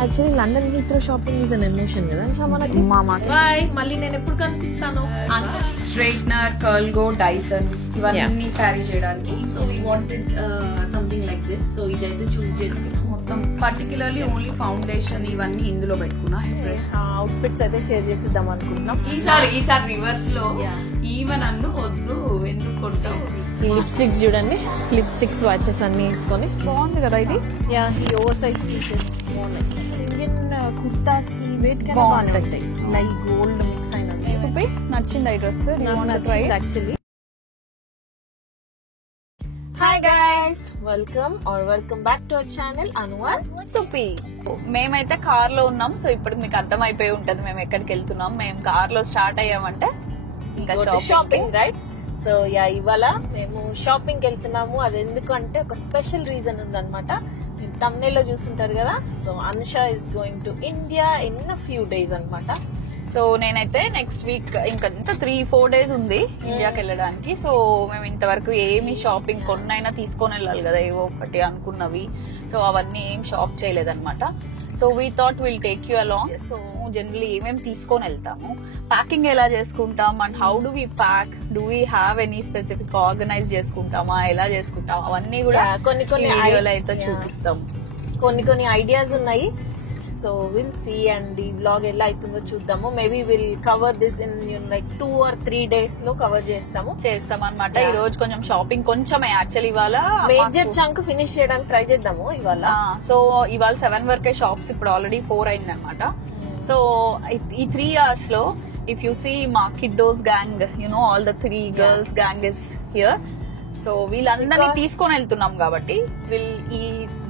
Actually London Heathrow shopping is an emotion కదా మనకి. Bye, మళ్ళీ నేను ఎప్పుడు కనిపిస్తాను. స్ట్రైట్నర్, కర్ల్ గో, డైసన్ ఇవన్నీ క్యారీ చేయడానికి. So we wanted something like this. So ఇదైతే చూస్ చేసుకున్నాం. మొత్తం పర్టికులర్లీ ఓన్లీ ఫౌండేషన్ ఇవన్నీ ఇందులో పెట్టుకున్నా. అవుట్ఫిట్స్ అయితే షేర్ చేసిద్దాం అనుకుంటున్నాం. ఈసారి రివర్స్ లో ఈవెన్ అన్ను వద్దు ఎందుకు కొడతావు. ఈ లిప్స్టిక్స్ చూడండి, లిప్స్టిక్ స్వాచెస్ అన్ని వేసుకొని బాగుంది కదా ఇది. యా, ఈ ఓవర్ సైజ్ టీ షర్ట్స్ బాగున్నాయి. ఇండియన్ కుర్తాస్ కి వెయిట్ కన్నా బాగుంటాయి. లైక్ గోల్డ్ మిక్స్ అయినది. నచ్చింది ఈ dress. Actually hi guys, welcome back to our channel అనువర్ సుపి. మేమైతే కార్ లో ఉన్నాం. సో ఇప్పుడు మీకు అర్థం అయిపోయి ఉంటది మేము ఎక్కడికి వెళ్తున్నాం. మేము కార్ లో స్టార్ట్ అయ్యామంటే ఇంకా షాపింగ్, రైట్? సో యా, ఇవాళ మేము షాపింగ్ వెళ్తున్నాము. అది ఎందుకంటే ఒక స్పెషల్ రీజన్ ఉందన్నమాట. మీరు thumbnail లో చూస్తుంటారు కదా. So Anusha is going to India in a few days అన్నమాట. సో నేనైతే నెక్స్ట్ వీక్ ఇంకా 3-4 days ఉంది ఇండియాకి వెళ్ళడానికి. సో మేము ఇంతవరకు ఏమి షాపింగ్ కొన్నైనా తీసుకొని వెళ్ళాలి కదా, ఏవో ఒకటి అనుకున్నవి. సో అవన్నీ ఏం షాప్ చేయలేదన్నమాట. So we thought will take you along. So generally ఏమేమి తీసుకొని వెళ్తాము, ప్యాకింగ్ ఎలా చేసుకుంటాం, and how do we pack, do we have any specific organize చేసుకుంటామా, ఎలా చేసుకుంటాం, అవన్నీ కూడా కొన్ని వీడియోలో అయితే చూపిస్తాం. కొన్ని ఐడియాస్ ఉన్నాయి. సో విల్ సీ, అండ్ ఈ వ్లాగ్ ఎలా అవుతుందో చూద్దాము. Maybe will cover this in like 2 or 3 days లో కవర్ చేస్తాం అనమాట. ఈ రోజు కొంచెం షాపింగ్ కొంచెమే యాక్చువల్లీ ఇవాళ మేజర్ చంక్ ఫినిష్ చేయడానికి ట్రై చేద్దాము ఇవాళ. సో ఇవాళ 7 వరకే షాప్స్, ఇప్పుడు ఆల్రెడీ 4 అయింది అనమాట. సో ఈ 3 hours లో ఇఫ్ యూ సీ మా kiddos gang, all the 3 girls gang is here. So వీళ్ళందరినీ తీసుకొని వెళ్తున్నాం కాబట్టి will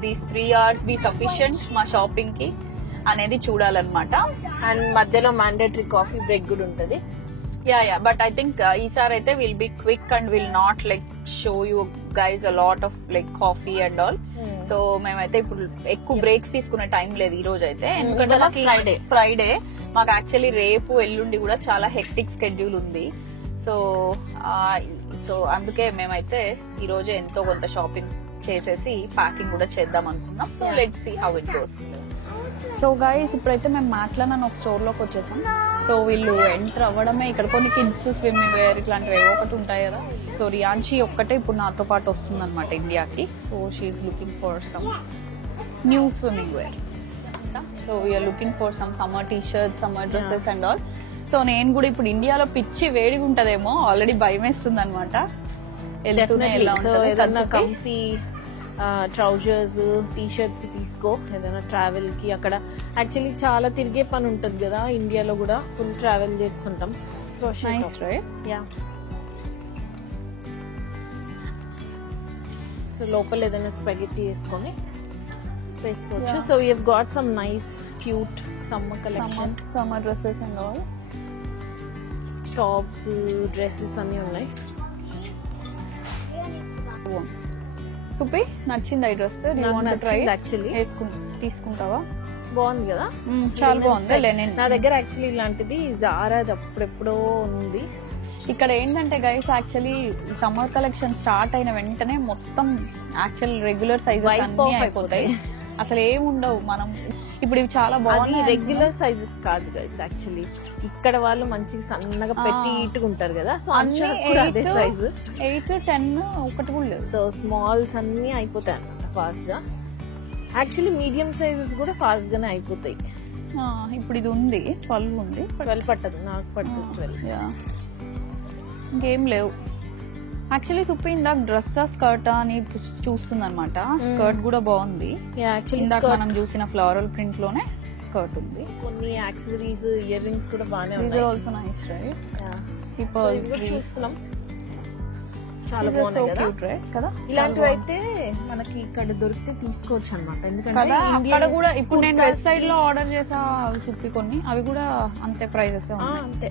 these 3 hours be sufficient మా షాపింగ్ కి అనేది చూడాలన్నమాట. అండ్ మధ్యలో మ్యాండేటరీ కాఫీ బ్రేక్ కూడా ఉంటది. యా బట్ ఐ థింక్ ఈసారి అయితే will be quick and will not like show you guys a lot of like coffee and all. So మేమైతే ఇప్పుడు ఎక్కువ బ్రేక్స్ తీసుకునే టైం లేదు ఈ రోజు అయితే, ఎందుకంటే మాకు ఫ్రైడే మాకు యాక్చువల్లీ రేపు ఎల్లుండి కూడా చాలా హెక్టిక్ స్కెడ్యూల్ ఉంది. సో అందుకే మేమైతే ఈ రోజే ఎంతో కొంత షాపింగ్ చేసేసి ప్యాకింగ్ కూడా చేద్దాం అనుకున్నాం. So let's see how it goes. So guys ఇప్పుడైతే మేము మాట్లాడిన ఒక స్టోర్ లోకి వచ్చేసాం. సో వీళ్ళు ఎంటర్ అవ్వడమే, ఇక్కడ కొన్ని కిడ్స్ స్విమ్మింగ్ వేర్ ఇట్లాంటివి ఏవో ఒకటి ఉంటాయి కదా. సో రియాన్షి ఒక్కటే ఇప్పుడు నాతో పాటు వస్తుంది అనమాట ఇండియాకి. So she's looking for some new swimming wear. So we're looking for some summer T shirts, summer dresses and all. So నేను కూడా ఇప్పుడు ఇండియాలో పిచ్చి వేడిగా ఉంటదేమో, ఆల్రెడీ భయం వేస్తుంది అనమాట. కంఫీ ట్రౌజర్స్, టీ షర్ట్స్ తీసుకో ఏదైనా ట్రావెల్ కి. అక్కడ యాక్చువల్లీ చాలా తిరిగే పని ఉంటది కదా, ఇండియాలో కూడా ఫుల్ ట్రావెల్ చేస్తుంటాం. సో లోపల ఏదైనా స్పాగెట్టి వేసుకొని వేసుకోవచ్చు. So we have got some nice cute summer collection, summer dresses and all, tops, dresses అన్ని ఉన్నాయి. సుపి నచ్చింది ఈ డ్రెస్, యాక్చువల్లీ తీసుకుంటావా? బాగుంది కదా, చాలా బాగుంది. నా దగ్గర యాక్చువల్లీ ఇలాంటిది జారాది అప్పుడెప్పుడో ఉంది. ఇక్కడ ఏంటంటే guys actually summer collection start అయిన వెంటనే మొత్తం యాక్చువల్ రెగ్యులర్ సైజెస్ అన్ని అయిపోతాయి, అసలు ఏముండవు. మనం ఇప్పుడు ఇవి చాలా బాగున్నాయి. రెగ్యులర్ సైజెస్ కాదు గైస్, యాక్చువల్లీ ఇక్కడ వాళ్ళు మంచిగా సన్నగా పెట్టి ఇట్టుకుంటారు కదా. సో అన్ని అదే సైజ్ 8-10 ఒకటి కూడా లేదు. సో స్మాల్స్ అన్ని అయిపోతాయి అన్నమాట ఫాస్ట్ గా. యాక్చువల్లీ మీడియం సైజెస్ కూడా ఫాస్ట్ గానే అయిపోతాయి. ఇప్పుడు ఇది ఉంది 12 ఉంది, 12 పట్టదు నాకు, పట్టదు 12. ఇంకేం లేవు యాక్చువల్లీ. సుప్పి ఇందాక డ్రెస్ స్కర్ట్ అని చూస్తుంది అనమాట. స్కర్ట్ కూడా బాగుంది. ఇందాక మనం చూసిన ఫ్లోరల్ ప్రింట్ లోనే స్కర్ట్ ఉంది. కొన్ని యాక్సెసరీస్, ఇయర్ రింగ్స్ కూడా బాగానే ఉన్నాయి. Also nice right. చూస్తున్నాం, చాలా బాగున్నాయి కదా. ఇలాంటివి అయితే మనకి ఇక్కడ దొరికితే తీసుకోవచ్చు అనమాట. ఎందుకంటే అక్కడ కూడా ఇప్పుడు నేను వెస్ట్ సైడ్ లో ఆర్డర్ చేసా సుప్పి కొన్ని, అవి కూడా అంతే ప్రైజెస్ అంతే.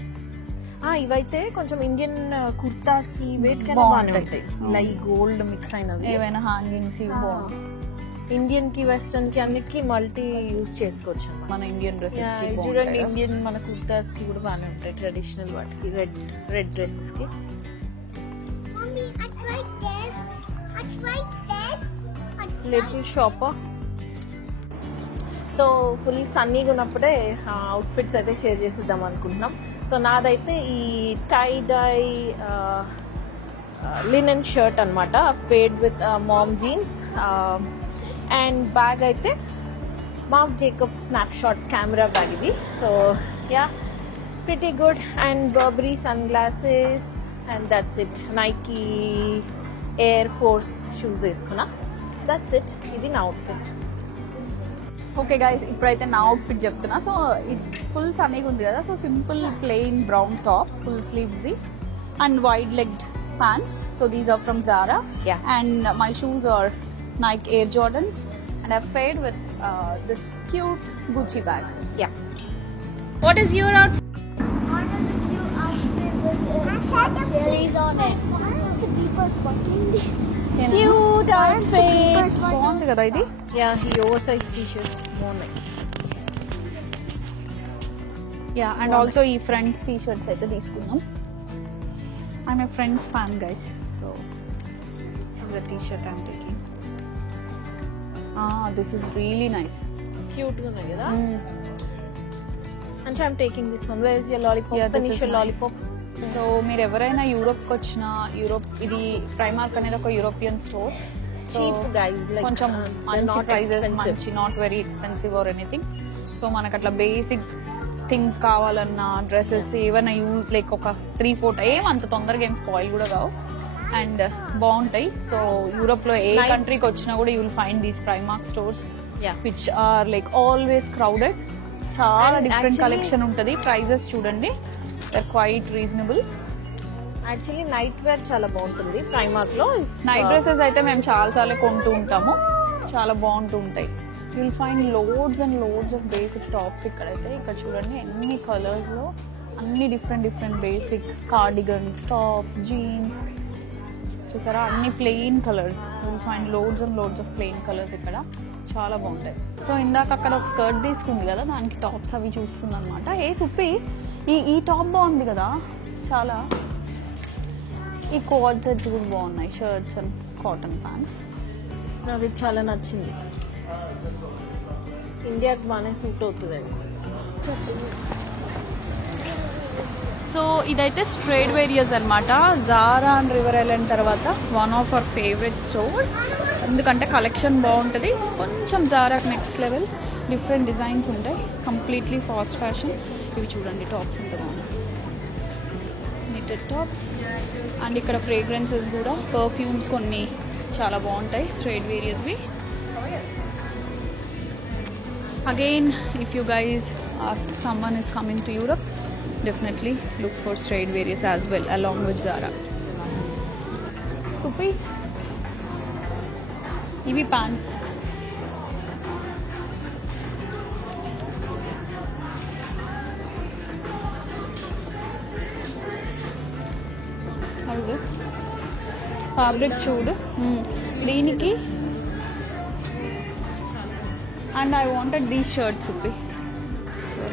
ఇవైతే కొంచెం ఇండియన్ కుర్తాస్ కి వెయిట్ కన్నా బాగానే ఉంటాయి. లైక్ గోల్డ్ మిక్స్ అయినవి, ఏవైనా హ్యాంగింగ్స్ ఇండియన్ కి వెస్టర్న్ కి అన్నిటికీ మల్టీ యూజ్ చేసుకోవచ్చు మన ఇండియన్ డ్రెస్సెస్ కి. చూడండి ఇండియన్ మన కుర్తాస్ కి కూడా బాగానే ఉంటాయి, ట్రెడిషనల్ వాటికి, రెడ్ డ్రెస్సెస్ కి. Little shop. సో ఫుల్ సన్నీగా ఉన్నప్పుడే అవుట్ఫిట్స్ అయితే షేర్ చేసిద్దాం అనుకుంటున్నాం. సో నాదైతే ఈ టై డై లినెన్ షర్ట్ అనమాట, paired with mom jeans. And bag అయితే Marc Jacobs snapshot camera bag ఇది. So yeah, pretty good. And Burberry sunglasses, and that's it. Nike Air Force shoes వేసుకున్నా. That's it. ఇది నా outfit. Okay guys, ఇప్పుడైతే నా outfit చెప్తున్నా. So full సన్నీగా ఉంది కదా, so simple plain brown top, full sleeves and wide legged pants. So these are from Zara. Yeah. And my shoes are Nike Air Jordans, and I've paired with this cute Gucci bag. Yeah. What is your outfit? One of the cute outfit with cherries on it. The beepers watching this. Cute outfit. బాగుంది కదా ఇది. Yeah, ఈ oversized t-shirts బాగున్నాయి. Yeah, and also ఈ friends T shirts అయితే తీసుకున్నాం. I'm a Friends fan, guys. So this is a t-shirt I'm taking. This is really nice. Cute గా ఉన్నాయి కదా. And I'm taking this one. Where is your lollipop? Yeah, this Finish is your nice. lollipop. So మీరు ఎవరైనా యూరోప్కి వచ్చినా, ఇది Primark అనేది ఒక European store. Cheap guys, like కొంచెం they're మంచి not ప్రైజెస్, expensive. మంచి, not very expensive or anything. So మనకు అట్లా బేసిక్ థింగ్స్ కావాలన్నా, డ్రెస్సెస్ ఏమైనా యూజ్ లైక్ ఒక 3-4 ఏమంత తొందరగా ఏం స్పాయిల్ కూడా కావు అండ్ బాగుంటాయి. సో యూరోప్ లో ఏ కంట్రీకి వచ్చినా కూడా you will find these Primark stores which are like always crowded. చాలా డిఫరెంట్ కలెక్షన్ ఉంటుంది. ప్రైజెస్ చూడండి, they're quite reasonable. Actually night wear చాలా బాగుంటుంది ప్రైమార్క్ లో. నైట్ డ్రెస్సెస్ అయితే మేము చాలా కొంటూ ఉంటాము, చాలా బాగుంటూ ఉంటాయి. You will find loads and loads of basic tops ఇక్కడైతే. ఇక్కడ చూడండి ఎన్ని కలర్స్ లో అన్ని different basic cardigans, top, jeans చూసారా, అన్ని plain colours. You will find loads and loads of plain colours ఇక్కడ, చాలా బాగుంటాయి. సో ఇందాక అక్కడ ఒక స్కర్ట్ తీసుకుంది కదా, దానికి టాప్స్ అవి చూస్తుంది అనమాట. ఏ సుప్పి, ఈ టాప్ బాగుంది కదా చాలా. ఈ కోట్ సెట్స్ కూడా బాగున్నాయి, షర్ట్స్ అండ్ కాటన్ ప్యాంట్స్. నాకు చాలా నచ్చింది. ఇండియాకి బాగానే సూట్ అవుతుంది. సో ఇదైతే స్ట్రేట్ వేరియస్ అనమాట. జారా అండ్ రివర్ ఐలాండ్ తర్వాత one of our favourite stores. ఎందుకంటే కలెక్షన్ బాగుంటుంది, కొంచెం జారాకి నెక్స్ట్ లెవెల్, డిఫరెంట్ డిజైన్స్ ఉంటాయి, కంప్లీట్లీ ఫాస్ట్ ఫ్యాషన్. ఇవి చూడండి టాప్స్ ఎంత బాగున్నాయి, నిటెడ్ టాప్స్. అండ్ ఇక్కడ ఫ్రేగ్రెన్సెస్ కూడా, పర్ఫ్యూమ్స్ కొన్ని చాలా బాగుంటాయి straight వేరియస్వి. Again, if you guys or someone is coming to Europe, definitely look for Stradivarius as well, along with Zara. Supi, ivi pants. How is it? Fabric chudu. Deeniki. And I wanted these shirts, Supi. So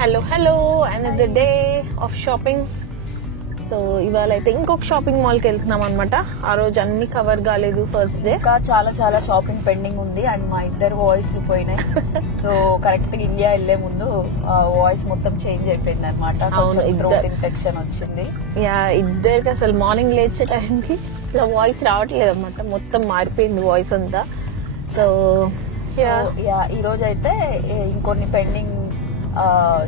hello another day of shopping. So ఇవాళ అయితే ఇంకొక shopping మాల్కి వెళ్తున్నాం అనమాట. ఆ రోజు అన్ని cover కాలేదు ఫస్ట్ డే, ఇంకా చాలా షాపింగ్ పెండింగ్ ఉంది. అండ్ మా ఇద్దరు వాయిస్ పోయినాయి. సో కరెక్ట్ గా ఇండియా వెళ్లే ముందు వాయిస్ మొత్తం చేంజ్ అయిపోయింది అనమాట. థ్రోట్ ఇన్ఫెక్షన్ వచ్చింది. యా, ఇద్దరికి అసలు మార్నింగ్ లేచే టైంకి ఇట్లా వాయిస్ రావట్లేదు అనమాట, మొత్తం మారిపోయింది వాయిస్ అంతా. సో ఈ రోజు అయితే ఇంకొన్ని పెండింగ్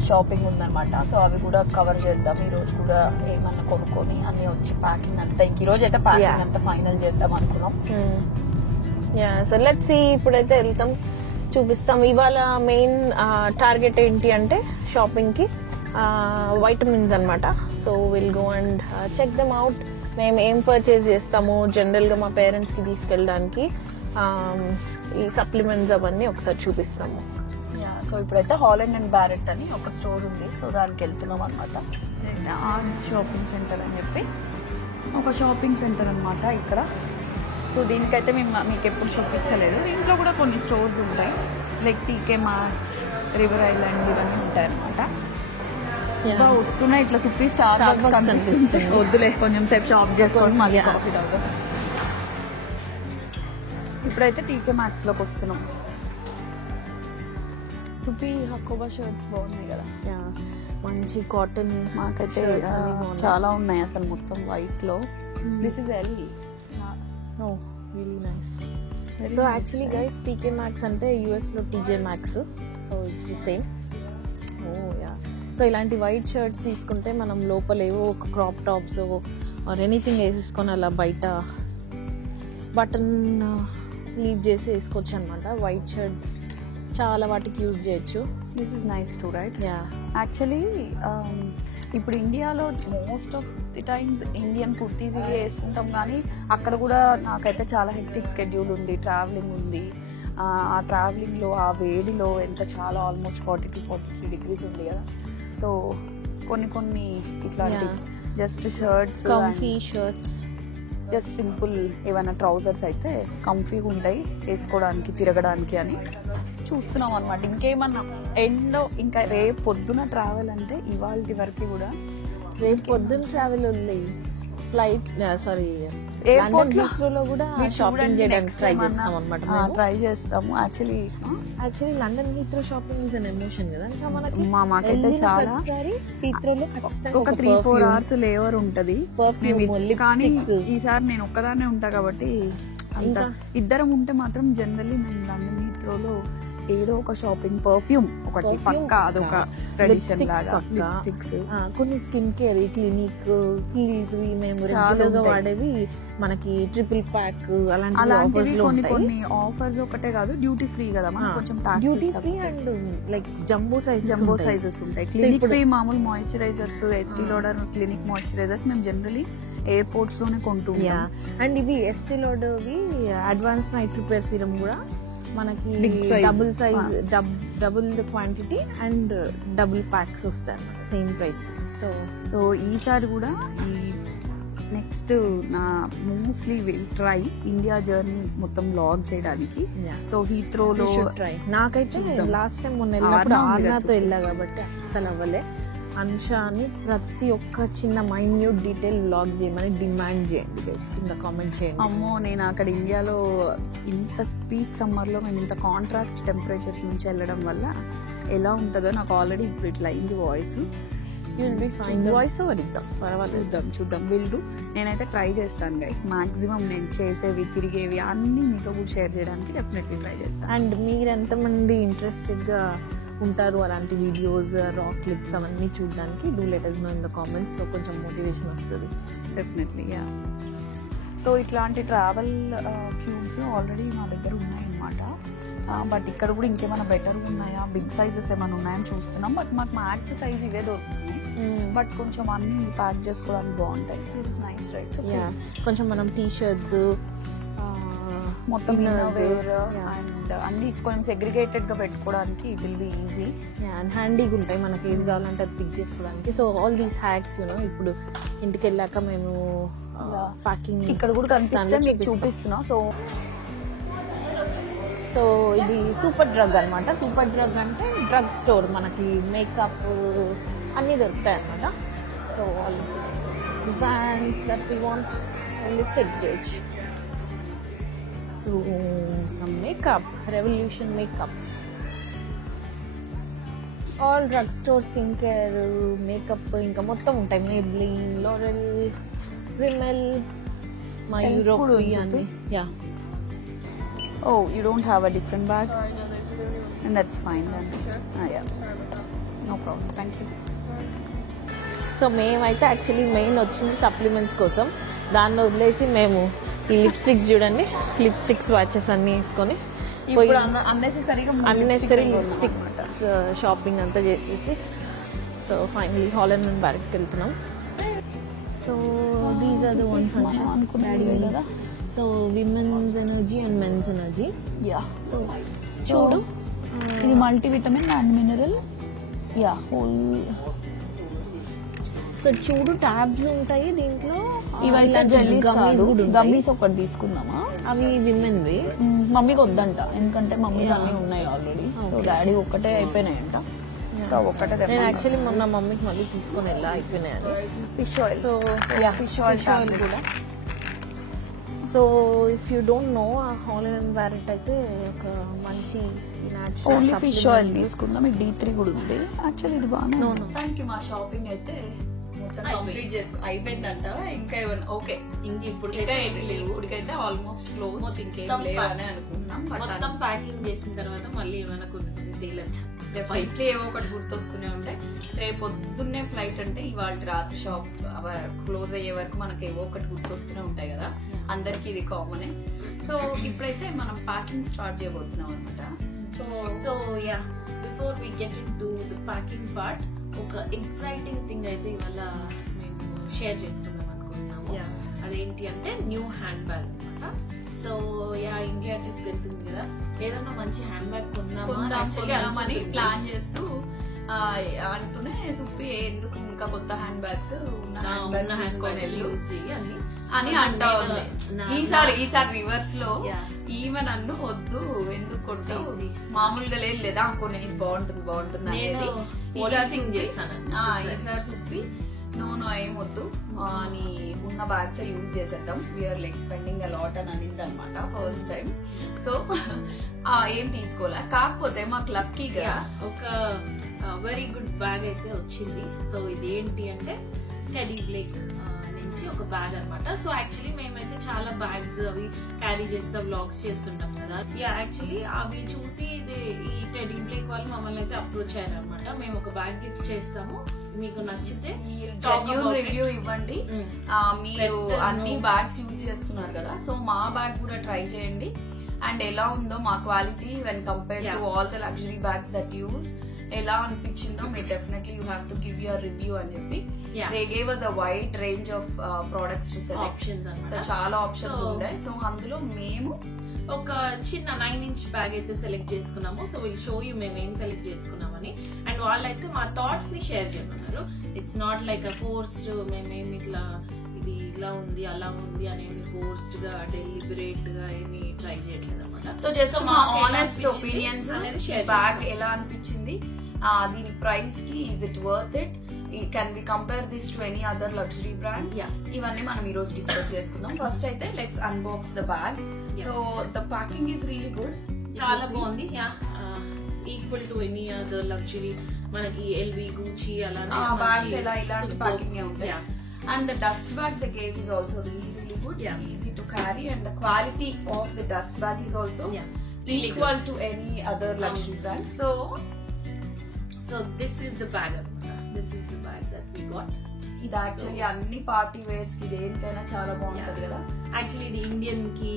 షాపింగ్ ఉందన్నమాట. సో అవి కూడా కవర్ చేద్దాం ఈ రోజు కూడా. ఏమన్నా కొనుక్కొని అన్ని వచ్చి ప్యాకింగ్ అంతా ఈ రోజు అయితే ప్యాకింగ్ అంతా ఫైనల్ చేద్దాం అనుకున్నాం. Yeah, so let's see. ఇప్పుడైతే వెళ్తాం, చూపిస్తాం. ఇవాళ మెయిన్ టార్గెట్ ఏంటి అంటే షాపింగ్ కి వైటమిన్స్ అనమాట. So will go and check them out. మేము ఏం పర్చేస్ చేస్తాము జనరల్ గా మా పేరెంట్స్ కి తీసుకెళ్ళడానికి, ఈ సప్లిమెంట్స్ అవన్నీ ఒకసారి చూపిస్తాము. సో ఇప్పుడైతే హాలండ్ అండ్ బ్యారెట్ అని ఒక స్టోర్ ఉంది, సో దానికి వెళ్తున్నాం అనమాట. ఆర్ట్స్ షాపింగ్ సెంటర్ అని చెప్పి ఒక షాపింగ్ సెంటర్ అనమాట ఇక్కడ. సో దీనికైతే మేము మీకు ఎప్పుడు చూపించలేదు. ఇంట్లో కూడా కొన్ని స్టోర్స్ ఉంటాయి, లైక్ టీకే మార్ట్, రివర్ ఐలాండ్ ఇవన్నీ ఉంటాయి అనమాట. వస్తున్నాయి ఇట్లా సుప్పి స్టార్ Starbucks కనిపిస్తుంది. వద్దులే కొంచెం సేపు షాప్ చేసుకొని మళ్ళీ Yeah. కాఫీ తాగుదాం. ఇప్పుడైతే టీకే మ్యాక్స్ లోకి వస్తున్నాం. సుప్పి హకోబా షర్ట్స్ బాగున్నాయి కదా. మంచి కాటన్ మాకైతే చాలా ఉన్నాయి అసలు మొత్తం వైట్ లో. This is L. Really nice. So actually guys TK Max అంటే యూఎస్ లో TJ Maxx, so it's the same. So ఇలాంటి వైట్ షర్ట్స్ తీసుకుంటే మనం లోపల ఏవో ఒక క్రాప్ టాప్స్ ఆర్ ఎనీథింగ్ వేసేసుకొని అలా బయట బటన్ లీవ్ చేసి వేసుకోవచ్చు అనమాట. వైట్ షర్ట్స్ చాలా వాటికి యూజ్ చేయొచ్చు. This is nice to right. Yeah actually ఇప్పుడు ఇండియాలో most of the times Indian kurtis ఇవి వేసుకుంటాం, కానీ అక్కడ కూడా నాకైతే చాలా హెక్టిక్ స్కెడ్యూల్ ఉంది, ట్రావెలింగ్ ఉంది. ఆ ట్రావెలింగ్లో ఆ వేడిలో ఎంత చాలా ఆల్మోస్ట్ 40 to 43 degrees ఉంది కదా. సో కొన్ని ఇట్లాంటి just shirts, comfy shirts, just simple ఏమైనా ట్రౌజర్స్ అయితే కంఫీగా ఉంటాయి వేసుకోవడానికి, తిరగడానికి అని చూస్తున్నాం అనమాట. ఇంకేమన్నా ఎండో ఇంకా రేపు పొద్దున ట్రావెల్ అంటే ఇవాళ వరకు కూడా రేపు పొద్దున్న ట్రావెల్ ఉంది. ఫ్లైట్ సారీ ఎయిర్పోర్ట్ లో కూడా షాపింగ్ చేయడానికి ట్రై చేస్తాం అనమాట. ట్రై చేస్తాము. Actually London Heathrow shopping is an emotion కదా. సో మనకి మాకైతే చాలా హీత్రోలో ఒక 3-4 hours లేవర్ ఉంటది. కానీ లిప్స్టిక్స్ ఈసారి నేను ఒక్కదాన్నే ఉంటా కాబట్టి అంత ఇద్దరం ఉంటే మాత్రం జనరల్లీ నేను లండన్ హీత్రోలో ఏదో ఒక షాపింగ్, పర్ఫ్యూమ్ ఒకటి పక్కా, అదొక ట్రెడిషన్ లాగా. లిప్స్టిక్స్, కొన్ని స్కిన్ కేర్, క్లినిక్, కీల్స్ మేము రెగ్యులర్ గా వాడేవి మనకి ట్రిపుల్ ప్యాక్ అలాంటివి కొన్ని ఆఫర్స్ ఒకటే కాదు, డ్యూటీ ఫ్రీ కదా మనకు కొంచెం duty free and like jumbo sizes ఉంటాయి. క్లినిక్ ఫ్రీ మామూలు moisturizers, Estee Lauder Clinique moisturizers మేము జనరలీ ఎయిర్పోర్ట్స్ లోనే కొంటూ ఉంటాం. అండ్ ఇవి ఎస్టీ లోడర్వి అడ్వాన్స్ నైట్ రిపేర్ సీరం కూడా మనకి double size, double quantity and double packs వస్తాయి అన్నమాట సేమ్ ప్రైస్. సో ఈసారి కూడా ఈ నెక్స్ట్ నా mostly will try India journey మొత్తం వ్లాగ్ చేయడానికి. సో హీత్రోలో ట్రై. నాకైతే లాస్ట్ టైం మొన్న వెళ్ళినప్పుడు ఆర్నాతో వెళ్ళా కాబట్టి అస్సలు అవ్వలే. అనుషాని ప్రతి ఒక్క చిన్న మైన్యూట్ డీటెయిల్ వ్లాగ్ చేయమని డిమాండ్ చేయండి గైస్, కింద కామెంట్ చేయండి. అమ్మో, నేను అక్కడ ఇండియాలో ఇంత పీక్ సమ్మర్లో మేము ఇంత కాంట్రాస్ట్ టెంపరేచర్స్ నుంచి వెళ్ళడం వల్ల ఎలా ఉంటుందో నాకు ఆల్రెడీ ఇప్పుడు ఇట్లా అయింది వాయిస్. వాయిస్ ఓవర్ ఇద్దాం, పర్వాలేదు, చూద్దాం. వీళ్ళు నేనైతే ట్రై చేస్తాను గైస్. మాక్సిమం నేను చేసేవి, తిరిగేవి అన్ని మీతో కూడా షేర్ చేయడానికి డెఫినెట్లీ ట్రై చేస్తాను. అండ్ మీరు ఎంతమంది ఇంట్రెస్టెడ్గా ఉంటారు అలాంటి వీడియోస్, రాక్ క్లిప్స్ అవన్నీ చూడడానికి do let us know in the comments. So కొంచెం మోటివేషన్ వస్తుంది డెఫినెట్లీ. యా. సో ఇట్లాంటి ట్రావెల్ క్యూబ్స్ ఆల్రెడీ మా దగ్గర ఉన్నాయన్నమాట. బట్ ఇక్కడ కూడా ఇంకేమైనా బెటర్ ఉన్నాయా, బిగ్ సైజెస్ ఏమైనా ఉన్నాయని చూస్తున్నాం. బట్ మాకు మ్యాక్స్ సైజ్ ఇవే దొరుకుతున్నాయి. బట్ కొంచెం అన్ని ప్యాక్ చేసుకోవడానికి బాగుంటాయి. This is nice right. కొంచెం మనం టీ షర్ట్స్ మొత్తం అండ్ అన్ని కొంచెం సెగ్రిగేటెడ్ గా పెట్టుకోవడానికి it will be easy and హ్యాండీగా ఉంటాయి. మనకి ఏది కావాలంటే అది పిక్ చేసుకోవడానికి. సో ఆల్ దీస్ హ్యాక్స్ ఇప్పుడు ఇంటికి వెళ్ళాక మేము ప్యాకింగ్ ఇక్కడ కూడా కనిపిస్తే మీకు చూపిస్తున్నా. సో ఇది సూపర్ డ్రగ్ అనమాట. సూపర్ డ్రగ్ అంటే డ్రగ్ స్టోర్, మనకి మేకప్ అన్నీ దొరుకుతాయి అనమాట. So all brands that we want only check range. So some makeup, Revolution makeup, all drug store, skin care, makeup ఇంకా మొత్తం ఉంటాయి. మేబ్లిన్, లోరెల్, రిమెల్, మా యూరోప్ అన్ని. Yeah. Oh, you don't have a different bag? And that's fine then. Yeah. No problem. Thank you. So మేమైతే actually main వచ్చింది supplements కోసం. దాన్ని వదిలేసి మేము ఈ లిప్స్టిక్స్ చూడండి, లిప్స్టిక్ స్వాచెస్ అన్నీ వేసుకొని అన్నెసరీ లిప్స్టిక్స్ షాపింగ్ అంతా చేసేసి సో ఫైనలీ హాలండ్ అండ్ బ్యారక్కి వెళ్తున్నాం. So these are the ones అనుకున్నాడు కదా. So women's energy and men's energy. Yeah. So చూడు, ఇది multivitamin and mineral. Yeah, whole. So చూడు, ట్యాబ్స్ ఉంటాయి దీంట్లో. ఇవైతే గమ్మీస్ ఒకటి తీసుకుందామా? అవి విమెన్వి. మమ్మీకి వద్దంట, ఎందుకంటే మమ్మీ అన్నీ ఉన్నాయి ఆల్రెడీ. సో డాడీ ఒక్కటే అయిపోయినాయంట. సో ఒకటే నేను యాక్చువల్లీ మొన్న మమ్మీకి మళ్ళీ తీసుకొని వెళ్ళా అయిపోయినాయని. Fish oil. So fish oil కూడా. So if you don't know all in one variant అయితే ఒక మంచి ఓన్లీ ఫిష్ ఆయిల్ తీసుకుందాం. ఈ D3 కూడా ఉంది యాక్చువల్లీ, ఇది బాగానే. No. మా షాపింగ్ అయితే మొత్తం కంప్లీట్ అయిపోయిందంట. ఇంకా ఏమన్నా ఓకే, ఇంక ఇప్పటికైతే ఆల్మోస్ట్ క్లోజ్, ఇంకేం లేవని అనుకుంటున్నాం. మొత్తం ప్యాకింగ్ చేసిన తర్వాత మళ్ళీ ఏమైనా కొన్ని తేలచ్చు. డెఫినెట్లీ ఏవో ఒకటి గుర్తొస్తూనే ఉంటాయి. రేపు పొద్దున్నే ఫ్లైట్ అంటే ఇవాళ రాత్రి షాప్ క్లోజ్ అయ్యే వరకు మనకి ఏవో ఒకటి గుర్తొస్తూనే ఉంటాయి కదా, అందరికి ఇది కామనే. సో ఇప్పుడైతే మనం ప్యాకింగ్ స్టార్ట్ చేయబోతున్నాం అనమాట. So yeah, before we get into the packing part, ఒక ఎక్సైటింగ్ థింగ్ అయితే ఇవాళ మేము షేర్ చేసుకుందాం అనుకుంటున్నాము. అదేంటి అంటే న్యూ హ్యాండ్ బ్యాగ్ అనమాట. సో యా, ఇండియా ట్రిప్ వెళ్తుంది కదా, ఏదైనా మంచి హ్యాండ్ బ్యాగ్ కొందామని ప్లాన్ చేస్తూ అంటూనే సుప్పి ఎందుకు ఇంకా కొత్త హ్యాండ్ బ్యాగ్స్ యూజ్ చేయాలి అని అంటా ఉంది. ఈసారి రివర్స్ లో ఈమె నన్ను వద్దు ఎందుకు కొట్టావు, మామూలుగా లేదు లేదా కొన్ని బాగుంటుంది అనేది ఈసారి సుప్పి నో ఏం వద్దు అని ఉన్న బ్యాగ్స్ యూజ్ చేసేద్దాం, we're like spending a lot అని అనింది అనమాట ఫస్ట్ టైం. సో ఏం తీసుకోలే, కాకపోతే మాకు లక్కీగా ఒక వెరీ గుడ్ బ్యాగ్ అయితే వచ్చింది. సో ఇది ఏంటి అంటే టెడీ బ్లేక్ నుంచి ఒక బ్యాగ్ అనమాట. సో యాక్చువల్లీ మేమైతే చాలా బ్యాగ్స్ అవి క్యారీ చేస్తాం, వ్లాగ్స్ చేస్తుంటాం కదా. యాక్చువల్లీ అవి చూసి ఈ టెడీ బ్లేక్ వాళ్ళు మమ్మల్ని అయితే అప్రోచ్ అయ్యారు అనమాట. మేము ఒక బ్యాగ్ గిఫ్ట్ చేస్తాము, మీకు నచ్చితే రివ్యూ ఇవ్వండి. మీరు అన్ని బ్యాగ్స్ యూజ్ చేస్తున్నారు కదా, సో మా బ్యాగ్ కూడా ట్రై చేయండి అండ్ ఎలా ఉందో మా quality when compare to all the luxury bags that use ఎలా అనిపించిందో మీరు definitely you have to give your review అని చెప్పి they gave us a wide range of products to select. So చాలా ఆప్షన్స్ ఉంటాయి. సో అందులో మేము ఒక చిన్న 9-inch బ్యాగ్ అయితే సెలెక్ట్ చేసుకున్నాము. సో విల్ షో యూ మేము ఏం సెలెక్ట్ చేసుకున్నామని. అండ్ వాళ్ళైతే మా థాట్స్ ని షేర్ చేయమన్నారు. It's not like a forced, మేమేమి ఇట్లా ఇది ఇలా ఉంది అలా ఉంది అనేమి ఫోర్స్డ్ గా డెలిబరేట్ గా ఏమి ట్రై చేయట్లేదు అనమాట. సో జస్ట్ మా ఆనెస్ట్ ఒపీనియన్స్, బ్యాగ్ ఎలా అనిపించింది, దీని ప్రైస్ కి is it worth it, can we compare this to any other luxury brand, ఇవన్నీ మనం ఈ రోజు డిస్కస్ చేసుకుందాం. ఫస్ట్ అయితే let's unbox the bag. So the packing is really good, చాలా బాగుంది. Equal to any other luxury మనకి ఎల్వి గూచి అలానే బ్యాగ్స్ ఎలా ఇలాంటి ప్యాకింగ్ ఉంటాయి. And the dust bag they gave is also really good, easy to carry, and the quality of the dust bag is also really equal to any other luxury brand. So this is the bag. This is the bag that we got. ఇది actually అన్ని party wears కి దేనికైనా చాలా బాగుంటది కదా. Actually ఇది Indian కి,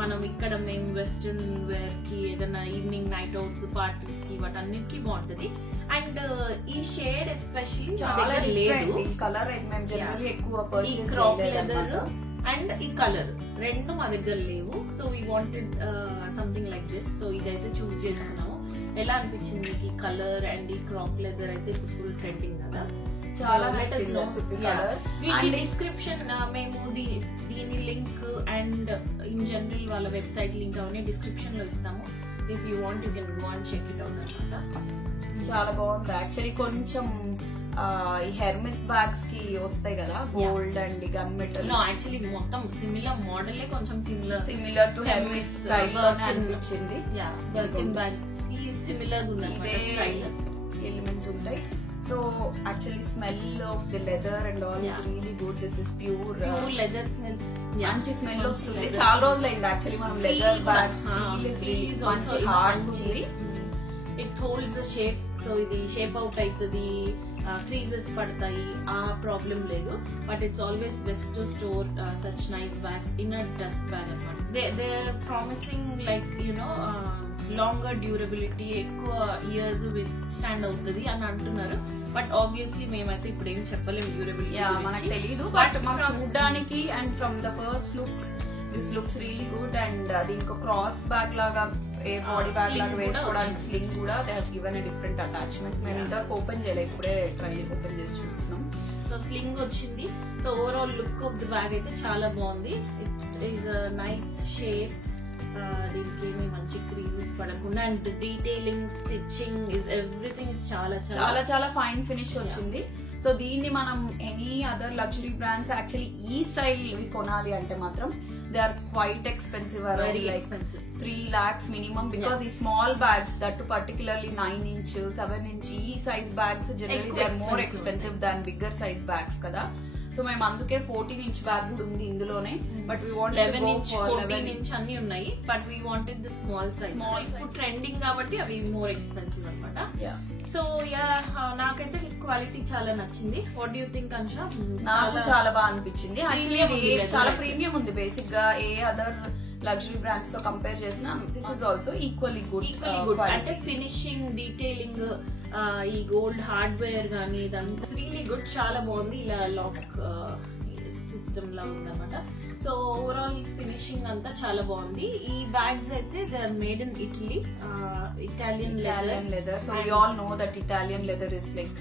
మనం ఇక్కడ మేము వెస్టర్న్ వేర్ కి, ఏదైనా ఈవినింగ్ నైట్ అవుట్స్ పార్టీస్ కి వాటన్నిటికి బాగుంటది. అండ్ ఈ షేడ్ ఎస్పెషల్లీ చాలా లేదు, కలర్ మేము జనరల్లీ ఎక్కువ పర్చేస్ క్రాప్ లెదర్ అండ్ ఈ కలర్ రెండు మా దగ్గర లేవు. So we wanted something like this. So ఇదైతే చూస్ చేసుకున్నాము. ఎలా అనిపించింది మీకు ఈ కలర్ అండ్ ఈ క్రాప్ లెదర్? అయితే ఫుల్ ట్రెండింగ్ కదా, చాలా డిస్క్రిప్షన్ మేము దీని లింక్ అండ్ ఇన్ జనరల్ వాళ్ళ వెబ్సైట్ లింక్ అవన్నీ డిస్క్రిప్షన్ లో ఇస్తాము. If you want you can go and check it out అనమాట. చాలా బాగుంది యాక్చువల్లీ. కొంచెం ఈ హెర్మిస్ బ్యాగ్స్ కి వస్తాయి కదా gold and gun metal, actually మొత్తం సిమిలర్ మోడలే, కొంచెం సిమిలర్ టు హెర్మిస్ స్టైల్ అనిపించింది. బర్కిన్ బ్యాగ్స్ కి సిమిలర్ స్టైల్ ఎలిమెంట్స్ ఉంటాయి. So actually smell of the leather and all is really good. This is pure leather smell, మంచి smell వస్తుంది. చాలా రోజులు అయింది యాక్చువల్లీ మనం లెదర్ బ్యాగ్స్ మంచి హార్డ్ ఉంది. It holds the shape. So ఇది షేప్ అవుట్ అవుతుంది, క్రీజెస్ పడతాయి, ఆ ప్రాబ్లం లేదు. But it's always best to store such nice bags in a dust bag అనమాట. They are promising like you know longer durability, ఎక్కువ years withstand అవుతుంది అని అంటున్నారు. బట్ ఆబ్వియస్లీ మేమైతే ఇప్పుడు ఏం చెప్పలేము డ్యూరబిలిటీ, మనకు తెలియదు. బట్ మాకు చూడడానికి and from the first looks this looks really good. And దీనికి క్రాస్ బ్యాగ్ లాగా, ఏ బాడీ బ్యాగ్ లాగా వేసుకోవడానికి స్లింగ్ కూడా they have given a different attachment. మేము ఇంకా ఓపెన్ చేయలేదు, ఇప్పుడే ఓపెన్ చేసి చూస్తున్నాం. సో స్లింగ్ వచ్చింది. So overall look of the bag అయితే చాలా బాగుంది. It is a nice shape దీనికి ఏమి మంచి క్రీజెస్ పడకుండా and detailing stitching is everything చాలా చాలా చాలా ఫైన్ ఫినిష్ వచ్చింది. సో దీన్ని మనం any other luxury brands actually ఈ స్టైల్ కొనాలి అంటే మాత్రం they are quite expensive, very expensive, 3 lakhs minimum, because ఈ small bags that particularly 9 inch 7 inch ఈ size bags generally they are more expensive than bigger size bags కదా. So మేము అందుకే 14 inch bag కూడా ఉంది ఇందులోనే, but we want 11 inch 14 inch అన్ని ఉన్నాయి, but we wanted the small size. ఇప్పుడు ట్రెండింగ్ కాబట్టి అవి మోర్ ఎక్స్పెన్సివ్ అన్నమాట. సో యా నాకైతే క్వాలిటీ చాలా నచ్చింది. What do you think Ansha? నాకు చాలా బాగా అనిపించింది. యాక్చువల్లీ చాలా ప్రీమియం ఉంది బేసిక్ గా. ఏ అదర్ లగ్జరీ బ్రాండ్స్ తో కంపేర్ చేసినా this is also equally good. అంటే ఫినిషింగ్, డీటెయిలింగ్, ఈ గోల్డ్ హార్డ్వేర్ గానీ ఇదంతా రియలీ గుడ్, చాలా బాగుంది. ఇలా లాక్ సిస్టమ్ లా ఉందన్నమాట. సో ఓవరాల్ ఫినిషింగ్ అంతా చాలా బాగుంది. ఈ బ్యాగ్స్ అయితే they are made in Italy, Italian leather. So we all know that Italian leather is like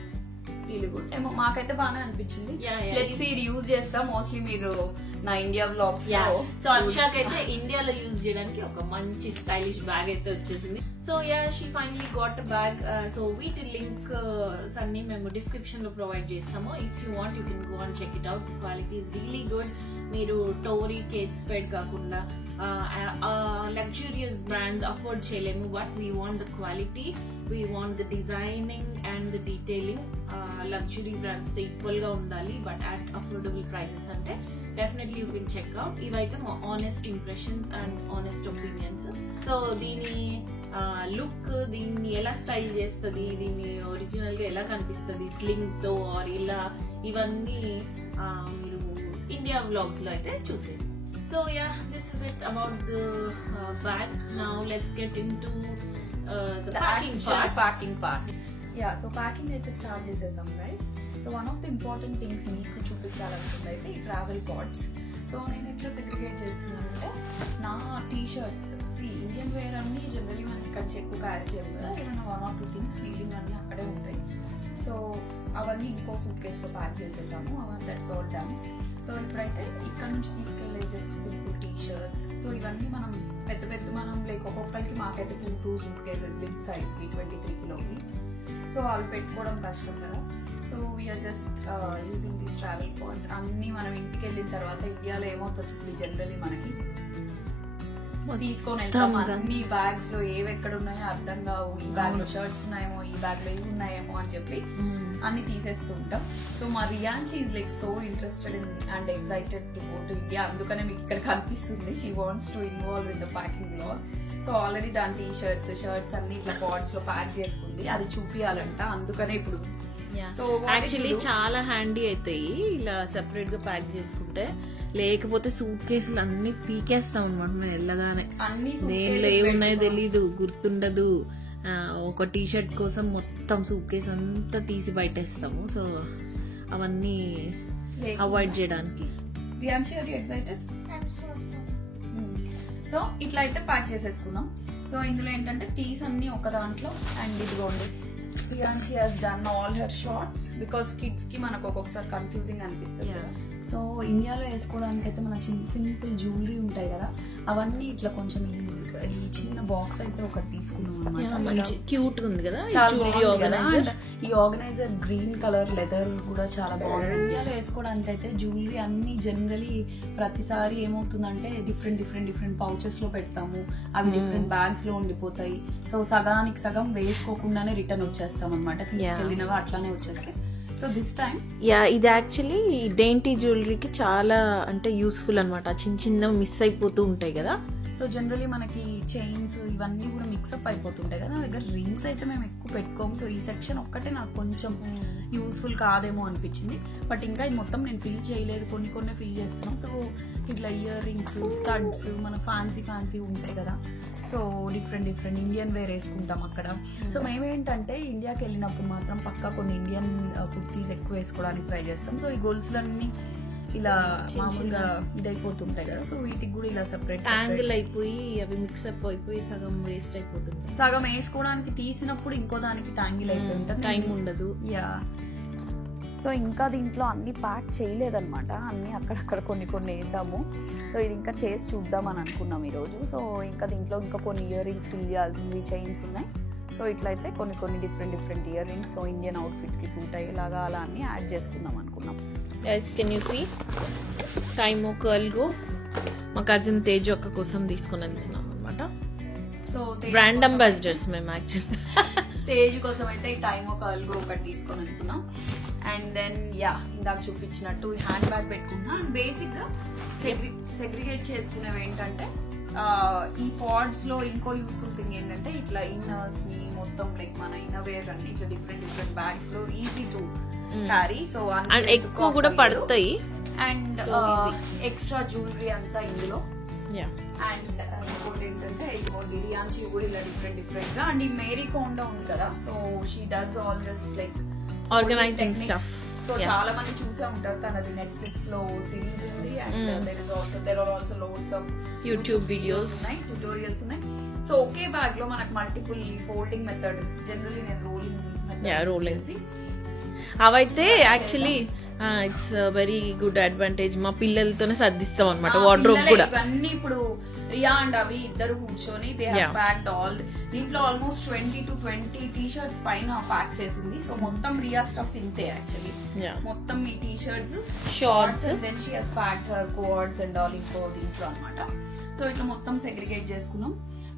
really good. ఏమో మాకైతే బాగానే అనిపించింది. లెట్స్ సీ ఇది యూజ్ చేస్తా మోస్ట్లీ మీరు నా ఇండియా వ్లాగ్స్ లో. సో అన్షాక్ అయితే ఇండియాలో యూజ్ చేయడానికి ఒక మంచి స్టైలిష్ బ్యాగ్ అయితే వచ్చేసింది. So yeah she finally got a bag. So వీటి లింక్ అన్ని మేము డిస్క్రిప్షన్ లో ప్రొవైడ్ చేస్తాము. If you want you can go and check it out. Quality is really good. మీరు టోరీ, కేట్ స్పెడ్ కాకుండా లగ్జూరియస్ బ్రాండ్స్ అఫోర్డ్ చేయలేము, but we want the quality, we want the designing and the detailing. Luxury brands తో equal గా ఉండాలి, but at affordable prices అంటే definitely you can check out. ఇవైతే మా honest impressions and honest opinions. So దీని look, దీన్ని ఎలా style చేస్తుంది, దీన్ని ఒరిజినల్ గా ఎలా కనిపిస్తుంది స్లింగ్ తో ఆర్ ఇలా, ఇవన్నీ మీరు ఇండియా వ్లాగ్స్ లో అయితే చూసేది. So yeah this is it about the bag. Now let's get into the packing part. Yeah so packing అయితే స్టార్ట్ చేసేసాం guys. So one of the important things మీకు చూపించాలనుకుంది అయితే ఈ ట్రావెల్ పాడ్స్. సో నేను ఎట్లా సెగ్రిగేట్ చేస్తున్నానంటే నా టీ-షర్ట్స్ ఇండియన్ వేర్ అన్ని జనరల్లీ మనం ఇక్కడ ఎక్కువ క్యారీ చేయాలి కదా, ఏమైనా 1 or 2 థింగ్స్ ఫీలింగ్ అన్నీ అక్కడే ఉంటాయి. సో అవన్నీ ఇంకో సూట్ కేసులో ప్యాక్ చేసేసాము. అవన్నీ దట్స్ ఆల్ డన్. సో ఇప్పుడైతే ఇక్కడ నుంచి తీసుకెళ్ళే జస్ట్ సింపుల్ టీ-షర్ట్స్. సో ఇవన్నీ మనం పెద్ద పెద్ద మనం లైక్ ఒక్కొక్కరికి మాకైతే 2 సూట్ కేసెస్ బిగ్ సైజ్ 23 కిలోకి. సో అవి పెట్టుకోవడం కష్టం కదా. So we're just using these travel pods. అన్ని మనం ఇంటికి వెళ్ళిన తర్వాత ఇండియాలో ఏమవుతుంది జనరల్లీ మనకి తీసుకొని వెళ్తాం. అన్ని బ్యాగ్స్ లో ఏవి ఎక్కడ ఉన్నాయో అర్థం కావు. ఈ బ్యాగ్ లో షర్ట్స్ ఉన్నాయేమో, ఈ బ్యాగ్ లో ఇవి ఉన్నాయేమో అని చెప్పి అన్ని తీసేస్తూ ఉంటాం. సో మా Riyanshi is like so interested in and excited to go to India. అందుకనే మీకు ఇక్కడ కనిపిస్తుంది. She wants to involve in the packing లో. సో ఆల్రెడీ దాని షర్ట్స్ అన్ని ఇట్లా పాడ్స్ లో ప్యాక్ చేసుకుంది. అది చూపియాలంట, అందుకనే ఇప్పుడు. సో యాక్చువల్లీ చాలా హ్యాండీ అవుతాయి ఇలా సెపరేట్ గా ప్యాక్ చేసుకుంటే. లేకపోతే సూట్ కేసులు అన్ని పీకేస్తాం అనమాట మేము వెళ్ళగానే. దేనిలో ఏమున్నాయో తెలీదు, గుర్తుండదు. ఒక టీ షర్ట్ కోసం మొత్తం సూట్ కేసు అంతా తీసి బయటేస్తాము. సో అవన్నీ అవాయిడ్ చేయడానికి. సో ఇట్లా అయితే ప్యాక్ చేసేసుకున్నాం. సో ఇందులో ఏంటంటే టీస్ అన్ని ఒక దాంట్లో, అండ్ ఇదిగోండి Priyanshi has done all her shots because kids కి మనకు ఒక్కొక్కసారి కన్ఫ్యూజింగ్ అనిపిస్తుంది కదా. సో ఇండియాలో వేసుకోవడానికి అయితే మన సింపుల్ జ్యువెలరీ ఉంటాయి కదా, అవన్నీ ఇట్లా కొంచెం ఈజీగా ఈ చిన్న బాక్స్ అయితే ఒకటి తీసుకున్నాం అన్నమాట. క్యూట్ ఉంది కదా ఈ ఆర్గనైజర్. గ్రీన్ కలర్ లెదర్ కూడా చాలా బాగుంది. ఇండియాలో వేసుకోవడానికి అయితే జ్యువెలరీ అన్ని జనరలీ ప్రతిసారి ఏమవుతుందంటే డిఫరెంట్ పౌచెస్ లో పెడతాము. అవి డిఫరెంట్ బ్యాగ్స్ లో ఉండిపోతాయి. సో సగానికి సగం వేసుకోకుండానే రిటర్న్ వచ్చేస్తాం అనమాట. తీసుకెళ్ళినవి అట్లానే వచ్చేస్తాయి. సో దిస్ టైమ్ ఇది యాక్చువల్లీ డెయింటీ జ్యువెలరీకి చాలా అంటే యూస్ఫుల్ అనమాట. చిన్న మిస్ అయిపోతూ ఉంటాయి కదా. సో జనరలీ మనకి చైన్స్ ఇవన్నీ కూడా మిక్సప్ అయిపోతుంటాయి కదా. నా దగ్గర రింగ్స్ అయితే మేము ఎక్కువ పెట్టుకోము. సో ఈ సెక్షన్ ఒక్కటే నాకు కొంచెం యూస్ఫుల్ కాదేమో అనిపించింది. బట్ ఇంకా ఇది మొత్తం నేను ఫిల్ చేయలేదు, కొన్ని ఫిల్ చేస్తున్నాం. సో ఇట్లా ఇయర్ రింగ్స్, స్టడ్స్, మన ఫ్యాన్సీ ఉంటాయి కదా. సో డిఫరెంట్ ఇండియన్ వేర్ వేసుకుంటాం అక్కడ. సో మేమేంటంటే ఇండియాకి వెళ్ళినప్పుడు మాత్రం పక్కా కొన్ని ఇండియన్ కుర్తీస్ ఎక్కువ వేసుకోవడానికి ట్రై చేస్తాం. సో ఈ గోల్స్లన్నీ ఇలా మామూలుగా ఇదైపోతుంటాయి కదా. సో వీటికి కూడా ఇలా సెపరేట్ యాంగిల్ అయిపోయి అవి మిక్సప్ అయిపోయి సగం వేస్ట్ అయిపోతుంది. సగం వేసుకోవడానికి తీసినప్పుడు ఇంకో దానికి ట్యాంగిల్ అయిపోయి ఉంటుంది, టైం ఉండదు. యా సో ఇంకా దీంట్లో అన్ని ప్యాక్ చేయలేదన్నమాట, అన్నీ అక్కడక్కడ కొన్ని వేసాము. సో ఇది ఇంకా చేసి చూద్దామని అనుకున్నాం ఈరోజు. సో ఇంకా దీంట్లో ఇంకా కొన్ని ఇయర్ రింగ్స్ ఫిల్ చేయాల్సినవి, చైన్స్ ఉన్నాయి. సో ఇట్లయితే కొన్ని different earrings, so Indian అవుట్ఫిట్కి సూట్ అయ్యేలాగా అలా అన్నీ యాడ్ చేసుకుందాం అనుకున్నాం. కెన్ యూ సీ టైమో కర్ల్గో మా కజిన్ తేజ్ ఒక్క కోసం తీసుకుని వెళ్తున్నాం అనమాట. సో బ్రాండ్ అంబాసిడర్స్ మేము యాక్చువల్లీ. తేజ్ కోసం అయితే ఈ టైమో కర్ల్గో ఒకటి తీసుకొని వెళ్తున్నాం. అండ్ దెన్ ఇందాక చూపించినట్టు హ్యాండ్ బ్యాగ్ పెట్టుకున్నా. అండ్ బేసిక్ గా సెగ్రిగేట్ చేసుకునేవి ఏంటంటే ఈ పాడ్స్ లో ఇంకో యూస్ఫుల్ థింగ్ ఏంటంటే ఇట్లా ఇన్నర్స్ ని మొత్తం లైక్ మన ఇన్నర్వేర్ అన్ని ఇట్లా డిఫరెంట్ బ్యాగ్స్ లో ఈజీ టు క్యారీ. సో ఎక్కువ కూడా పడతాయి. అండ్ ఎక్స్ట్రా జ్యువెలరీ అంతా ఇందులో. అండ్ ఇంకోటి ఏంటంటే బిర్యానీ కూడా ఇలా డిఫరెంట్ గా. అండ్ ఈ మేరీ కోండా ఉంది కదా, so she does all this like organizing stuff. So చాలా మంది చూసే ఉంటారు, తనది నెట్ఫ్లిక్స్ లో సిరీస్ ఉంది. And there are also loads of YouTube videos ఉన్నాయి, ట్యూటోరియల్స్ ఉన్నాయి. సో ఒకే బ్యాగ్ లో మనకు మల్టిపుల్ ఫోల్డింగ్ మెథడ్, జనరల్లీ నేను రోలింగ్ అవైతే actually it's very good advantage. మా పిల్లలతోనే సర్దిస్తాం అనమాట వార్డ్రోబ్ కూడా. ఇవన్నీ ఇప్పుడు రియా అండ్ అవి ఇద్దరు కూర్చొని దే హావ్ ప్యాక్డ్ ఆల్. దీంట్లో ఆల్మోస్ట్ 20 to 20 టీ-షర్ట్స్ పైన ప్యాక్ చేసింది. సో మొత్తం రియా స్టఫ్ ఇంతే యాక్చువల్లీ. మొత్తం ఈ T shirts, shorts, then she has packed her cords and all ఇంకో దీంట్లో అనమాట. సో ఇట్లా మొత్తం సెగ్రిగేట్ చేసుకున్నాం.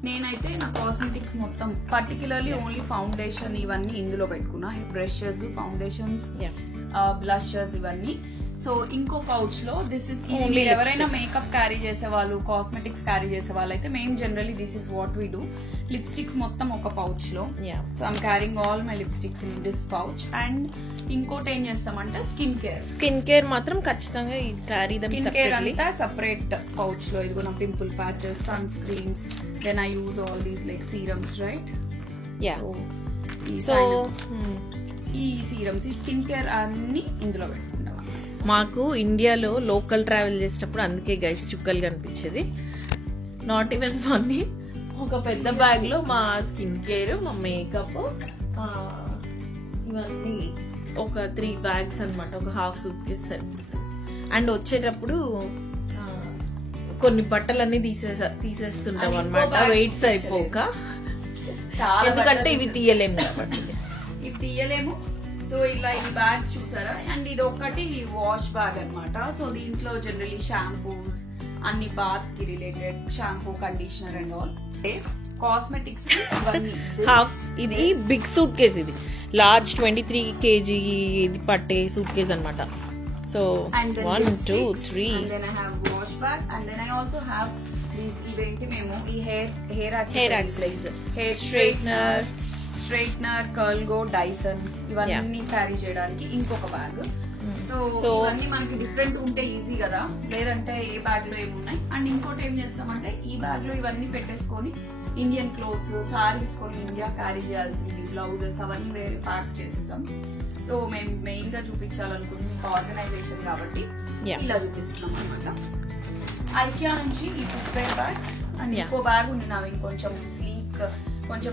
నేనైతే నా కాస్మెటిక్స్ మొత్తం పర్టికులర్లీ ఓన్లీ ఫౌండేషన్ ఇవన్నీ ఇందులో పెట్టుకున్నా. బ్రషెస్, ఫౌండేషన్స్, బ్లషెస్ ఇవన్నీ. సో ఇంకో పౌచ్ లో దిస్ ఇస్ ఎవరైనా మేకప్ క్యారీ చేసే వాళ్ళు, కాస్మెటిక్స్ క్యారీ చేసే వాళ్ళు అయితే మేము generally this is what we do. Lipsticks మొత్తం ఒక పౌచ్ లో. So I'm carrying all my lipsticks in this pouch. And ఇంకోటి ఏం చేస్తామంటే స్కిన్ కేర్ మాత్రం ఖచ్చితంగా carry them separately. Skin care అంతా సెపరేట్ పౌచ్ లో. ఇదిగో నా pimple patches, sun screens, then I use all these like serums, right? ఈ సీరమ్స్, ఈ స్కిన్ కేర్ అన్ని ఇందులో పెట్టుకుంటాం. మాకు ఇండియాలో లోకల్ ట్రావెల్ చేసేటప్పుడు అందుకే గైస్ చుక్కలు కనిపించేది. Not even funny. ఒక పెద్ద బ్యాగ్ లో మా స్కిన్ కేర్, మా మేకప్, ఇవన్నీ ఒక 3 bags అనమాట. ఒక హాఫ్ సూట్ కేస్ సరిపోతుంది. అండ్ వచ్చేటప్పుడు కొన్ని బట్టలన్నీ తీసేస్తుంటాం అనమాట, వెయిట్ సరిపోక. ఎందుకంటే ఇవి తీయలేము కాబట్టి. ఇవి తీయలేము. సో ఇలా ఈ బ్యాగ్స్ చూసారా? అండ్ ఇది ఒకటి వాష్ బ్యాగ్ అనమాట. సో దీంట్లో జనరలీ షాంపూస్, అన్ని బాత్ కి related shampoo, conditioner and all. Cosmetics ఇది బిగ్ సూట్ కేస్, ఇది లార్జ్ 23 kg ఇది పట్టే సూట్ కేస్ అనమాట. So 1 2 3 and then I have wash bag and then I also have these ఇవేంటి మేము ఈ hair accessories, hair straightener, Curlgo, Dyson ఇవన్నీ carry చేయడానికి ఇంకొక బ్యాగ్. సో ఇవన్నీ మనకి డిఫరెంట్ ఉంటే ఈజీ కదా, లేదంటే ఏ బ్యాగ్ లో ఏమున్నాయి. అండ్ ఇంకోటి ఏం చేస్తామంటే ఈ బ్యాగ్ లో ఇవన్నీ పెట్టేసుకొని ఇండియన్ క్లోత్స్, సారీస్ కొన్ని ఇండియా క్యారీ చేయాల్సింది, బ్లౌజెస్ అవన్నీ వేరే ప్యాక్ చేసేసాం. సో మేము మెయిన్ గా చూపించాలనుకుంది మీకు ఆర్గనైజేషన్ కాబట్టి ఇలా చూపిస్తున్నాం అనమాట. ఐకియా నుంచి ఈ ఫుట్వేర్ బ్యాగ్స్ అండ్ ఇంకో బ్యాగ్ ఉంది నావి ఇంకొంచెం స్లీక్, కొంచెం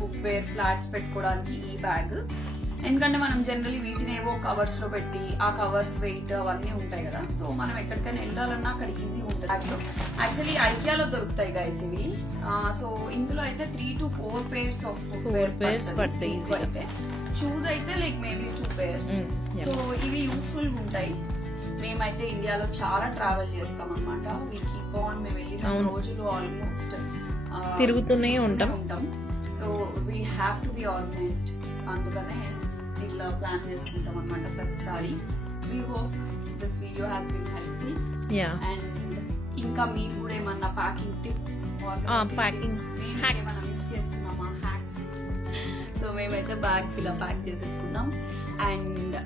ఫుట్వేర్ ఫ్లాట్స్ పెట్టుకోవడానికి ఈ బ్యాగ్. ఎందుకంటే మనం జనరలీ వీటిని ఏవో కవర్స్ లో పెట్టి ఆ కవర్స్ వెయిట్ అవన్నీ ఉంటాయి కదా. సో మనం ఎక్కడికైనా వెళ్ళాలన్నా అక్కడ ఈజీ ఉంటుంది. యాక్చువల్లీ ఐకియాలో దొరుకుతాయి గైస్ ఇవి. సో ఇందులో అయితే 3 to 4 pairs ఆఫ్ అయితే, షూస్ అయితే లైక్ మేబీ 2 pairs. సో ఇవి యూస్ఫుల్ ఉంటాయి. మేమైతే ఇండియాలో చాలా ట్రావెల్ చేస్తాం అనమాట. వీ కీప్ ఆన్, మేము వెళ్ళిన రోజులు ఆల్మోస్ట్ తిరుగుతూనే ఉంటాం. So we have to be organized. అందుకనే ఇట్లా ప్లాన్ చేసుకుంటాం అనమాట ప్రతిసారి. We hope this video has been helpful. And ఇంకా మీరు కూడా ఏమన్నా ప్యాకింగ్ టిప్స్, ఏమన్నా మిస్ చేస్తున్నామా హ్యాక్స్? సో మేమైతే బ్యాగ్స్ ఇలా ప్యాక్ చేసేసుకున్నాం. అండ్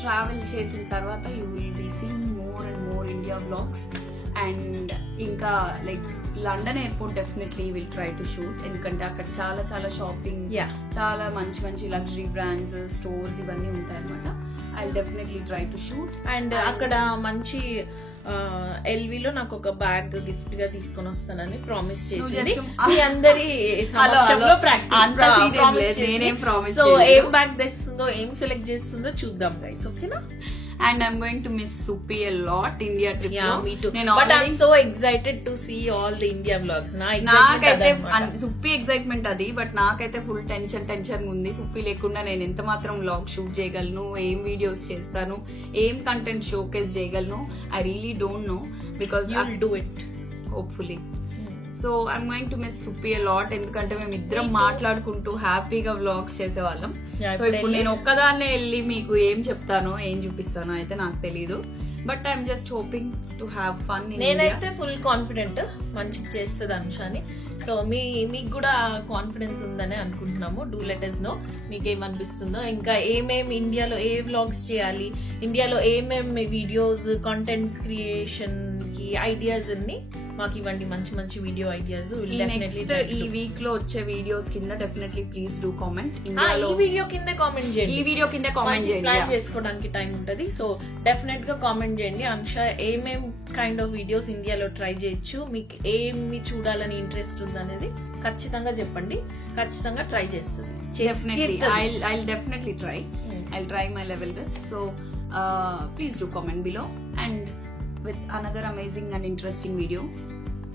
ట్రావెల్ చేసిన తర్వాత you will be seeing more and more India vlogs. And ఇంకా like London airport definitely will try to shoot. ఎందుకంటే అక్కడ చాలా చాలా షాపింగ్, చాలా మంచి మంచి లగ్జరీ బ్రాండ్స్, స్టోర్స్ ఇవన్నీ ఉంటాయి అనమాట. I will definitely try to shoot. And అక్కడ మంచి ఎల్వీలో నాకు ఒక బ్యాగ్ గిఫ్ట్ గా తీసుకొని వస్తానని ప్రామిస్ చేసింది just- మీ అందరి సమక్షంలో ప్రామిస్ సో ఏం బ్యాగ్ తెస్తుందో ఏం సెలెక్ట్ చేస్తుందో చూద్దాం గైస్ ఓకేనా And I'm going to miss Suppi a lot India trip Yeah, lo. me too. నేను But I'm already- so excited to see all the India vlogs. నాకైతే సుప్పి ఎక్సైట్మెంట్ అది but నాకైతే ఫుల్ టెన్షన్ ఉంది సుప్పి లేకుండా నేను ఎంత మాత్రం వ్లాగ్ షూట్ చేయగలను ఏం వీడియోస్ చేస్తాను ఏం కంటెంట్ షోకేస్ చేయగలను I really don't know because You'll do it. Hopefully so I'm going to miss Suppi lot ఎందుకంటే మేము ఇద్దరం మాట్లాడుకుంటూ హ్యాపీగా వ్లాగ్స్ చేసేవాళ్ళం Yeah, సో ఇప్పుడు నేను ఒక్కదాన్నే వెళ్ళి మీకు ఏం చెప్తానో ఏం చూపిస్తానో అయితే నాకు తెలీదు but I'm just hoping to have fun నేనైతే ఫుల్ కాన్ఫిడెంట్ మంచిగా చేస్తుంది అనుషాని సో మీకు కూడా కాన్ఫిడెన్స్ ఉందని అనుకుంటున్నాము డూ లెట్ us know మీకు ఏమనిపిస్తుందో ఇంకా ఏమేమి ఇండియాలో ఏ వ్లాగ్స్ చేయాలి ఇండియాలో ఏమేమి వీడియోస్ కంటెంట్ క్రియేషన్ కి ఐడియాస్ అన్ని మాకు ఇవ్వండి మంచి మంచి వీడియో ఐడియాస్ నెక్స్ట్ ఈ వీక్ లో వచ్చే వీడియోస్ కింద డెఫినెట్లీ ప్లీజ్ డూ కామెంట్ ఈ వీడియో కింద కామెంట్ చేయండి ఈ వీడియో కింద కామెంట్ చేయండి ప్లాన్ చేసుకోవడానికి టైం ఉంటది సో డెఫినెట్ గా కామెంట్ చేయండి అనుష ఏమేం కైండ్ ఆఫ్ వీడియోస్ ఇండియాలో ట్రై చేయొచ్చు మీకు ఏమి చూడాలని ఇంట్రెస్ట్ ఉందనేది ఖచ్చితంగా చెప్పండి ఖచ్చితంగా ట్రై చేస్తుంది definitely I'll definitely try. I'll try my level best. So please do comment below and with another amazing and interesting video.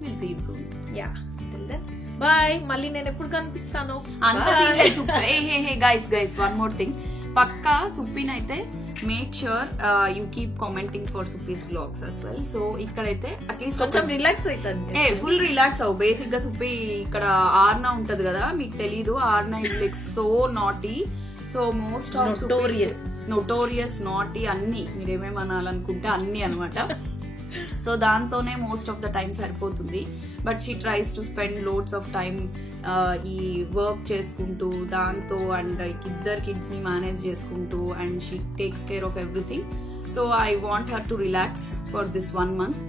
We'll see you soon. Yeah. Till then, bye. మళ్ళీ నేను ఎప్పుడు కనిపిస్తాను అంత సీన్ లేదు hey guys one more thing పక్కా సుప్పినైతే make sure you keep commenting for Suppi's vlogs as well so ఇక్కడైతే at least కొంచెం రిలాక్స్ అవుతుంది ఫుల్ రిలాక్స్ అవ్వు బేసిక్ గా సుప్పి ఇక్కడ ఆర్నా ఉంటది కదా మీకు తెలీదు Arna is like so naughty so most of notorious naughty అన్ని మీరేమేమి అనాలనుకుంటే అన్ని అనమాట సో దాంతోనే మోస్ట్ ఆఫ్ ద టైం సరిపోతుంది but she tries to spend loads of time ఈ వర్క్ చేసుకుంటూ దాంతో అండ్ ఇద్దరు కిడ్స్ ని మేనేజ్ చేసుకుంటూ and she takes care of everything so I want her to relax for this 1 month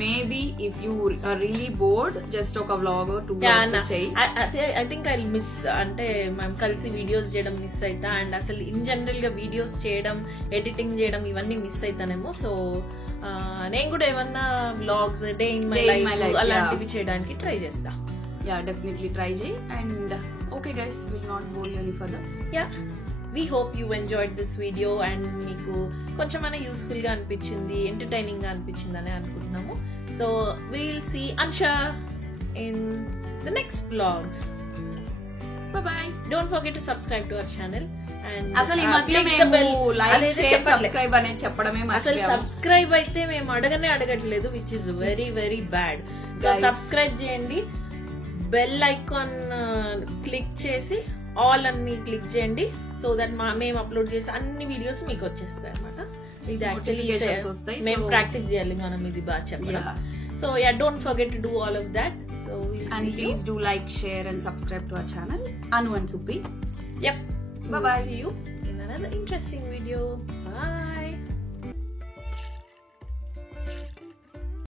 maybe if you are really bored just ఒక vlog 2 vlogs చేయి I think I miss అంటే మేము కలిసి videos చేయడం miss అవుతా and అసలు in general గా videos చేయడం ఎడిటింగ్ చేయడం ఇవన్నీ మిస్ అవుతానేమో సో నేను కూడా ఏమన్నా vlogs day in my life అలాంటివి చేయడానికి ట్రై చేస్తా యా డెఫినెట్లీ ట్రై చేయి and okay guys will not bore you any further yeah we hope you enjoyed this video and మీకు కొంచెమైనా యూస్ఫుల్ గా అనిపించింది ఎంటర్టైనింగ్ గా అనిపించింది అని అనుకుంటున్నాము so we'll see Ansha in the next vlogs. Bye bye. Don't forget to subscribe to our channel and అసలు ఈ మధ్య మేము లైక్ షేర్ సబ్స్క్రైబ్ అనేది చెప్పడమే అసలు సబ్స్క్రైబ్ అయితే మేము అడగట్లేదు which is very very bad. So subscribe చేయండి బెల్ ఐకాన్ క్లిక్ చేసి ఆల్ అన్ని క్లిక్ చేయండి సో దట్ మేము అప్లోడ్ చేసే అన్ని వీడియోస్ మీకు వచ్చేస్తాయి అనమాట ఇది యాక్చువల్లీ మేము ప్రాక్టీస్ చేయాలి మనం ఇది బాగా చెప్పడం so yeah don't forget to do all of that so and please do like share and subscribe to our channel Anu and Suppi yep bye bye see you in another interesting video bye